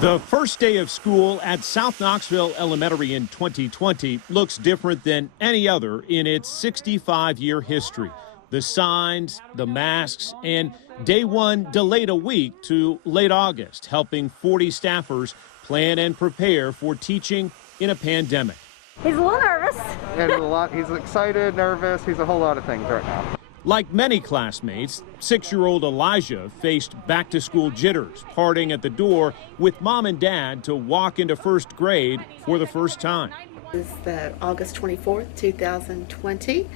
The first day of school at South Knoxville Elementary in 2020 looks different than any other in its 65-year history. The signs, the masks, and day one delayed a week to late August, helping 40 staffers plan and prepare for teaching in a pandemic. He's a little nervous. And he's excited, nervous, he's a whole lot of things right now. Like many classmates, 6-year-old Elijah faced back-to-school jitters, parting at the door with mom and dad to walk into first grade for the first time. This is the August 24th, 2020,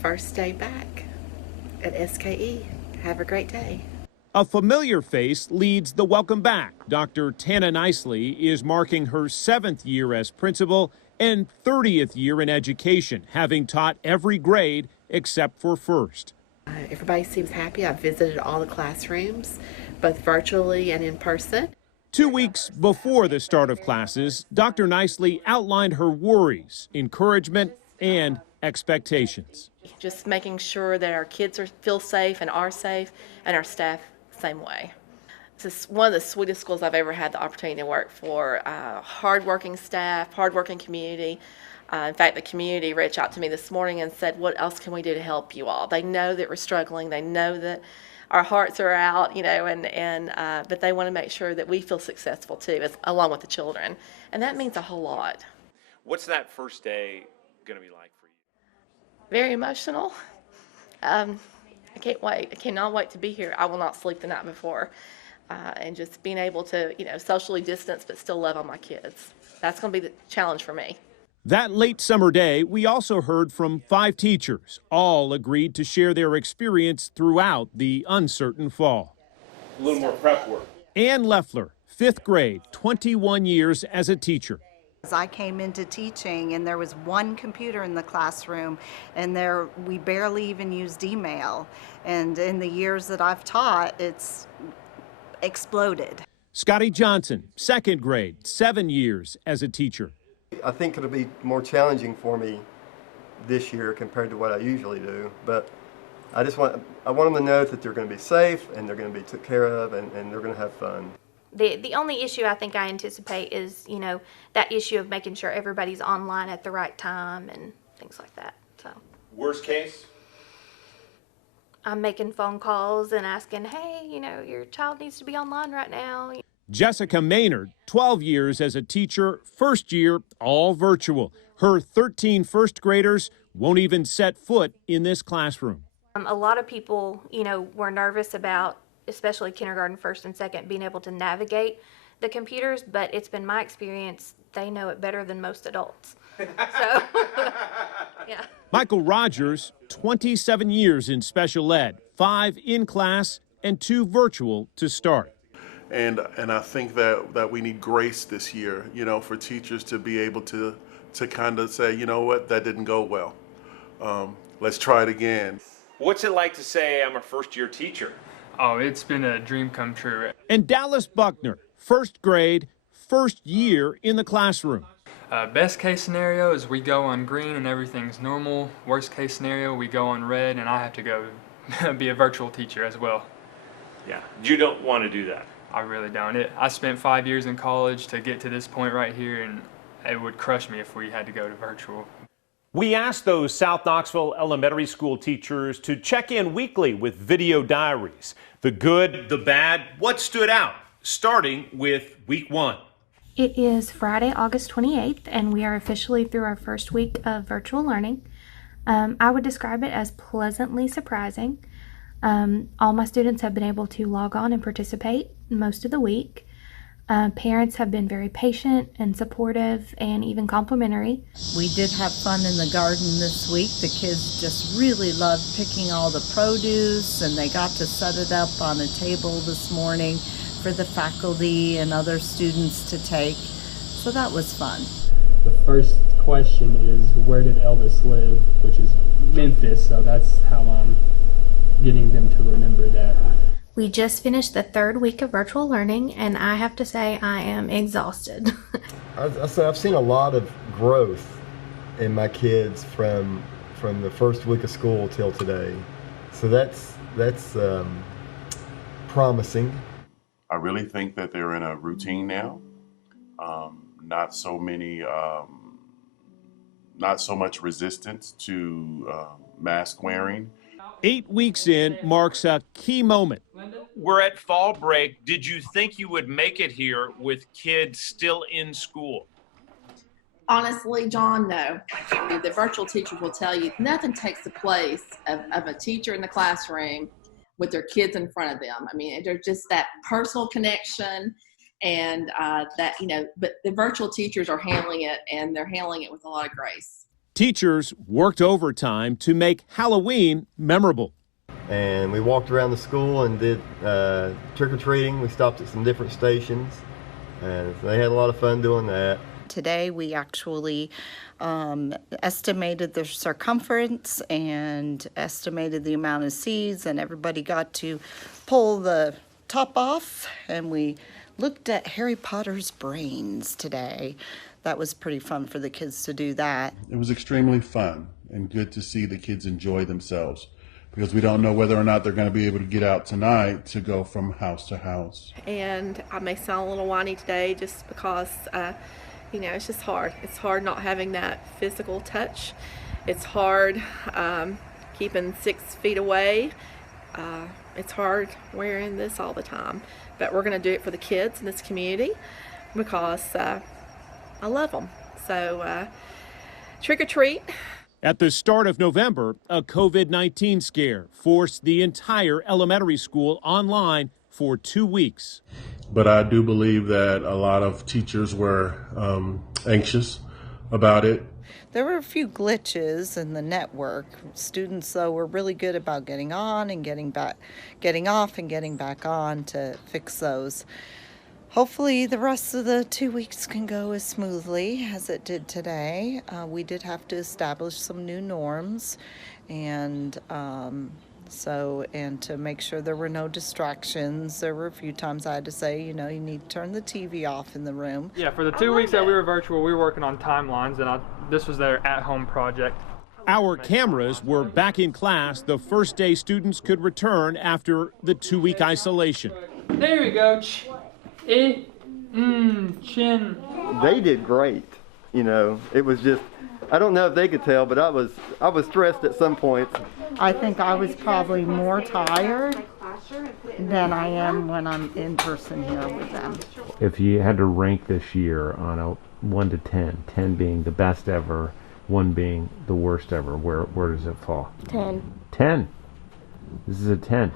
first day back at SKE. Have a great day. A familiar face leads the welcome back. Dr. Tana Nicely is marking her 7th year as principal and 30th year in education, having taught every grade except for first. Everybody seems happy. I've visited all the classrooms, both virtually and in person. 2 weeks before the start of classes, Dr. Nicely outlined her worries, encouragement, and expectations. Just making sure that our kids feel safe and are safe, and our staff same way. This is one of the sweetest schools I've ever had the opportunity to work for. Hardworking staff, hardworking community. In fact, the community reached out to me this morning and said, what else can we do to help you all? They know that we're struggling. They know that our hearts are out, but they want to make sure that we feel successful too, along with the children. And that means a whole lot. What's that first day going to be like for you? Very emotional. I can't wait. I cannot wait to be here. I will not sleep the night before. And just being able to, socially distance but still love on my kids. That's going to be the challenge for me. That late summer day, we also heard from 5 teachers. All agreed to share their experience throughout the uncertain fall. A little more prep work. Ann Lefler, 5th grade, 21 years as a teacher. I came into teaching and there was one computer in the classroom, and we barely even used email. And in the years that I've taught, it's exploded. Scotty Johnson, 2nd grade, 7 years as a teacher. I think it'll be more challenging for me this year compared to what I usually do, but I want them to know that they're going to be safe and they're going to be took care of, and they're going to have fun. The only issue I think I anticipate is, that issue of making sure everybody's online at the right time and things like that. So, worst case? I'm making phone calls and asking, hey, your child needs to be online right now. Jessica Maynard, 12 years as a teacher, first year, all virtual. Her 13 first graders won't even set foot in this classroom. A lot of people, were nervous about, especially kindergarten, first and second, being able to navigate the computers, but it's been my experience, they know it better than most adults. So, yeah. Michael Rogers, 27 years in special ed, 5 in class and 2 virtual to start. And I think that we need grace this year, for teachers to be able to kind of say, you know what, that didn't go well. Let's try it again. What's it like to say I'm a first-year teacher? Oh, it's been a dream come true. And Dallas Buckner, 1st grade, first year in the classroom. Best case scenario is we go on green and everything's normal. Worst case scenario, we go on red and I have to go be a virtual teacher as well. Yeah, you don't want to do that. I really don't. I spent 5 years in college to get to this point right here, and it would crush me if we had to go to virtual. We asked those South Knoxville Elementary School teachers to check in weekly with video diaries. The good, the bad, what stood out, starting with week 1. It is Friday, August 28th, and we are officially through our first week of virtual learning. I would describe it as pleasantly surprising. All my students have been able to log on and participate most of the week. Parents have been very patient and supportive and even complimentary. We did have fun in the garden this week. The kids just really loved picking all the produce, and they got to set it up on a table this morning for the faculty and other students to take. So that was fun. The first question is, where did Elvis live? Which is Memphis, so that's how I'm getting them to remember that. We just finished the 3rd week of virtual learning, and I have to say I am exhausted. I've seen a lot of growth in my kids from the first week of school till today. So that's promising. I really think that they're in a routine now. Not so much resistance to mask wearing. 8 weeks in marks a key moment. We're at fall break. Did you think you would make it here with kids still in school? Honestly, John, no. The virtual teachers will tell you nothing takes the place of a teacher in the classroom with their kids in front of them. I mean, there's just that personal connection and but the virtual teachers are handling it, and they're handling it with a lot of grace. Teachers worked overtime to make Halloween memorable. And we walked around the school and did trick-or-treating. We stopped at some different stations, and they had a lot of fun doing that. Today we actually estimated the circumference and estimated the amount of seeds, and everybody got to pull the top off, and we looked at Harry Potter's brains today. That was pretty fun for the kids to do that. It was extremely fun and good to see the kids enjoy themselves, because we don't know whether or not they're going to be able to get out tonight to go from house to house. And I may sound a little whiny today just because, it's just hard. It's hard not having that physical touch. It's hard keeping 6 feet away. It's hard wearing this all the time. But we're going to do it for the kids in this community because I love them. So trick or treat. At the start of November, a COVID-19 scare forced the entire elementary school online for 2 weeks. But I do believe that a lot of teachers were anxious about it. There were a few glitches in the network. Students, though, were really good about getting on and getting off and getting back on to fix those. Hopefully the rest of the 2 weeks can go as smoothly as it did today. We did have to establish some new norms, and to make sure there were no distractions. There were a few times I had to say, you need to turn the TV off in the room. Yeah, for the 2 weeks that we were virtual, we were working on timelines, and this was their at-home project. Our cameras were back in class the first day students could return after the 2-week isolation. There we go. Chin. They did great. It was just, I don't know if they could tell, but I was stressed at some points. I think I was probably more tired than I am when I'm in person here with them. If you had to rank this year on a 1 to 10, 10 being the best ever, 1 being the worst ever, where does it fall? 10. 10? This is a 10.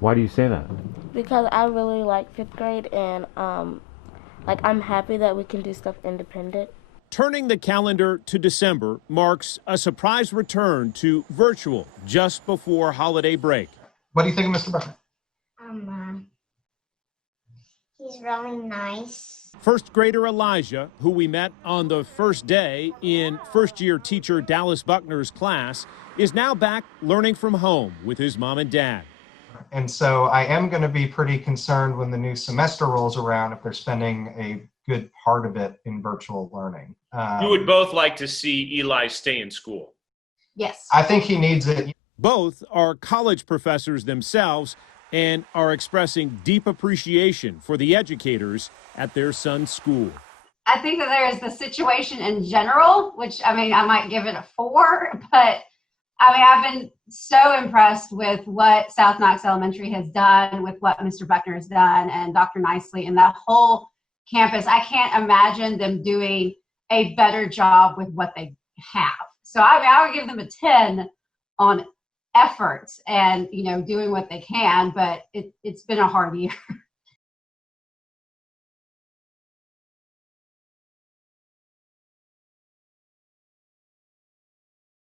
Why do you say that? Because I really like 5th grade, and I'm happy that we can do stuff independent. Turning the calendar to December marks a surprise return to virtual just before holiday break. What do you think of Mr. Buckner? He's really nice. First grader Elijah, who we met on the first day in first-year teacher Dallas Buckner's class, is now back learning from home with his mom and dad. And so I am going to be pretty concerned when the new semester rolls around if they're spending a good part of it in virtual learning. You would both like to see Eli stay in school. Yes. I think he needs it. Both are college professors themselves and are expressing deep appreciation for the educators at their son's school. I think that there is the situation in general, which, I might give it a 4, but I've been so impressed with what South Knox Elementary has done, with what Mr. Buckner has done, and Dr. Nicely, and that whole campus. I can't imagine them doing a better job with what they have. So I would give them a 10 on efforts and doing what they can, but it's been a hard year.